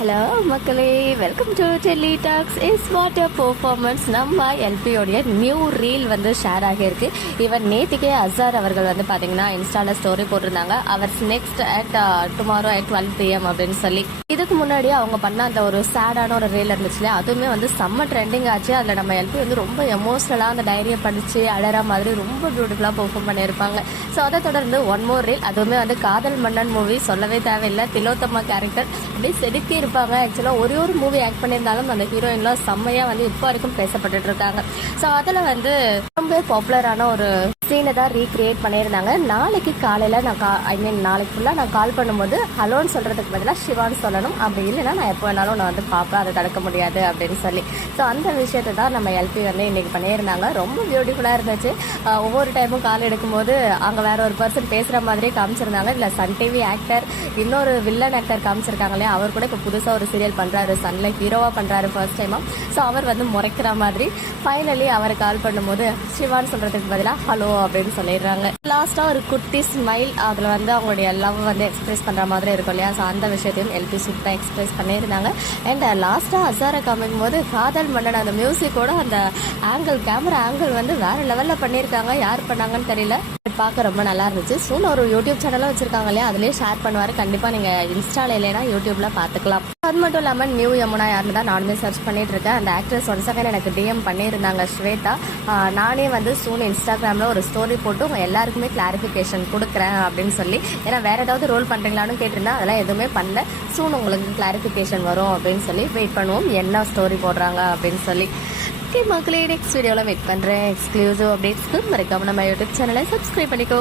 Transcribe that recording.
Hello மக்களே, welcome to Delhi talks is water performance. நம்ம எல்பியோடைய நியூ ரீல் வந்து ஷேர் ஆகியிருக்கு. இவர் நேற்றுக்கே அசார் அவர்கள் வந்து பார்த்தீங்கன்னா இன்ஸ்டாவில் ஸ்டோரி போட்டிருந்தாங்க. அவர் next at tomorrow at 12 PM அப்படின்னு சொல்லி. இதுக்கு முன்னாடி அவங்க பண்ண அந்த ஒரு சேடான ஒரு ரீல் இருந்துச்சு, அதுவுமே வந்து செம்ம ட்ரெண்டிங் ஆச்சு. அதில் நம்ம எல்பி வந்து ரொம்ப எமோஷ்னலாக அந்த டைரியை படித்து அழற மாதிரி ரொம்ப பியூட்டிஃபுல்லாக பெர்ஃபார்ம் பண்ணியிருப்பாங்க. ஸோ அதை தொடர்ந்து ஒன் மோர் ரீல், அதுவுமே வந்து காதல் மன்னன் மூவி, சொல்லவே தேவையில்லை. திலோத்தமா கேரக்டர் அப்படியே செதுக்கி இருப்பாங்க. ஆக்சுவலாக ஒரு மூவி ஆக்ட் பண்ணியிருந்தாலும் அந்த ஹீரோயின்லாம் செம்மையாக வந்து இப்போ வரைக்கும் பேசப்பட்டு இருக்காங்க. ஸோ அதில் வந்து ரொம்ப பாப்புலரான ஒரு சீனை தான் ரீக்ரியேட் பண்ணியிருந்தாங்க. நாளைக்கு காலையில் நான் நாளைக்கு ஃபுல்லாக நான் கால் பண்ணும்போது ஹலோன்னு சொல்கிறதுக்கு பதிலாக சிவான்னு சொல்லணும், அப்படி இல்லைன்னா நான் எப்போ வேணாலும் நான் வந்து பார்ப்பேன், அதை தடுக்க முடியாது அப்படின்னு சொல்லி. ஸோ அந்த விஷயத்தை தான் நம்ம எல்பி வந்து இன்றைக்கி பண்ணியிருந்தாங்க. ரொம்ப பியூட்டிஃபுல்லாக இருந்துச்சு. ஒவ்வொரு டைமும் கால் எடுக்கும்போது அங்கே வேற ஒரு பர்சன் பேசுகிற மாதிரியே காமிச்சிருந்தாங்க. இல்லை சன் டிவி ஆக்டர் இன்னொரு வில்லன் ஆக்டர் காமிச்சிருக்காங்களே, அவர் கூட இப்போ புதுசாக ஒரு சீரியல் பண்ணுறாரு, சன்ல ஹீரோவாக பண்ணுறாரு ஃபர்ஸ்ட் டைமாக. ஸோ அவர் வந்து முறைக்கிற மாதிரி ஃபைனலி அவர் கால் பண்ணும்போது சிவான்னு சொல்கிறதுக்கு பதிலாக ஹலோ அப்படின்னு சொல்லிடுறாங்க. லாஸ்ட்டாக ஒரு குட்டி ஸ்மைல், அதில் வந்து அவங்களுடைய லவ் வந்து எக்ஸ்பிரஸ் பண்ணுற மாதிரி இருக்கும் இல்லையா. ஸோ அந்த விஷயத்தையும் எல்பி சூப்பராக எக்ஸ்பிரஸ் பண்ணியிருந்தாங்க. அண்ட் லாஸ்ட்டாக அசாரை காமிக்கும் போது காதல் மன்னன் அந்த மியூசிக்கோட அந்த ஆங்கிள், கேமரா ஆங்கிள் வந்து வேறு லெவலில் பண்ணியிருக்காங்க. யார் பண்ணாங்கன்னு தெரியல, பார்க்க ரொம்ப நல்லா இருந்துச்சு. சூன் ஒரு யூடியூப் சேனலும் வச்சுருக்காங்க இல்லையா, அதுலேயே ஷேர் பண்ணுவார். கண்டிப்பாக நீங்கள் இன்ஸ்டாவில் இல்லைன்னா யூடியூப்பில் பார்த்துக்கலாம். அது மட்டும் இல்லாமல் நியூ யமுனா யாருன்னு தான் நானுமே சர்ச் பண்ணிட்டு இருக்கேன். அந்த ஆக்ட்ரஸ் ஒன் செகண்ட் எனக்கு டிஎம் பண்ணியிருந்தாங்க ஸ்வேதா. நானே வந்து சூன் இன்ஸ்டாகிராமில் ஒரு ஸ்டோரி போட்டு உங்கள் எல்லாருக்குமே கிளாரிஃபிகேஷன் கொடுக்குறேன் அப்படின்னு சொல்லி. ஏன்னா வேறு ஏதாவது ரோல் பண்ணுறீங்களான்னு கேட்டிருந்தேன், அதெல்லாம் எதுவுமே பண்ணல. சூன் உங்களுக்கு கிளாரிஃபிகேஷன் வரும் அப்படின்னு சொல்லி வெயிட் பண்ணுவோம், என்ன ஸ்டோரி போடுறாங்க அப்படின்னு சொல்லி. ஓகே மக்களே, நெக்ஸ்ட் வீடியோவில் வெயிட் பண்ணுறேன். எக்ஸ்க்ளூசிவ் அப்டேட்ஸ்க்கு மறக்காம நம்ம யூடியூப் சேனலை சப்ஸ்கிரைப் பண்ணிக்கோங்க.